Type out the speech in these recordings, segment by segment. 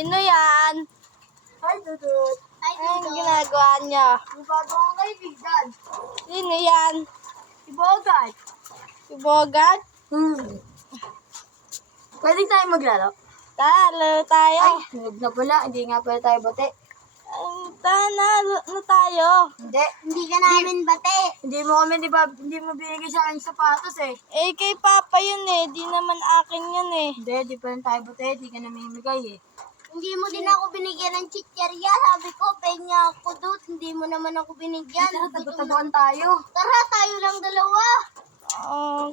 Sino yan? Hi, Dudut. Hi, Anong ginagawa niyo? May bago akong kaibigan. Sino yan? Si Bogart. Si Bogart? Pwede tayo maglaro? Tara, laro tayo. Ay, huwag na pala. Hindi nga pala tayo bate. Tara na, laro na tayo. Hindi. Hindi ka namin bate. Hindi mo kami, di ba, hindi mo binigay sa akin sapatos eh. Eh, kay Papa yun eh. Di naman akin yun eh. Hindi, di pa rin tayo bate. Di ka namimigay eh. Hindi mo din ako binigyan ng chicherya. Sabi ko, penga ako doon. Hindi mo naman ako binigyan. Tago-tagoan tayo. Tara, tayo lang dalawa.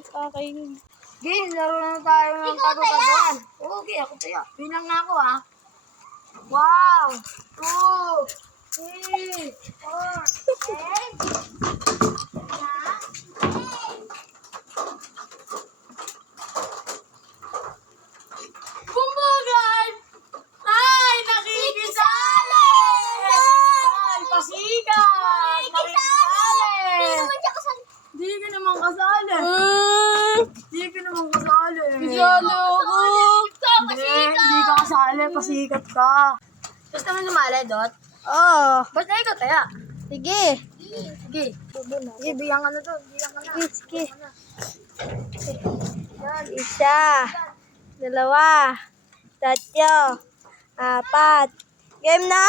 Kakain. Game, laro na tayo ng Ikaw tago-tagoan. Okay, ako tayo. Bilang nga ako ah. 1, 2, 3, 4, 5. Bumbugan! Ay, nakikisali! Ay, pasikat! Nakikisali! Hindi naman siya kasali. Di ka naman kasali. Di ka naman kasali. Kasali ako. Hindi ka kasali. Pasikat ka. Gusto mo sumali, Dot? Oh, Ba't na ikaw, Taya? sige. Sige. Sige, bigyan ka na to. Bigyan ka na. Sige, sige. Isa, dalawa, tatlo, apat. Game na?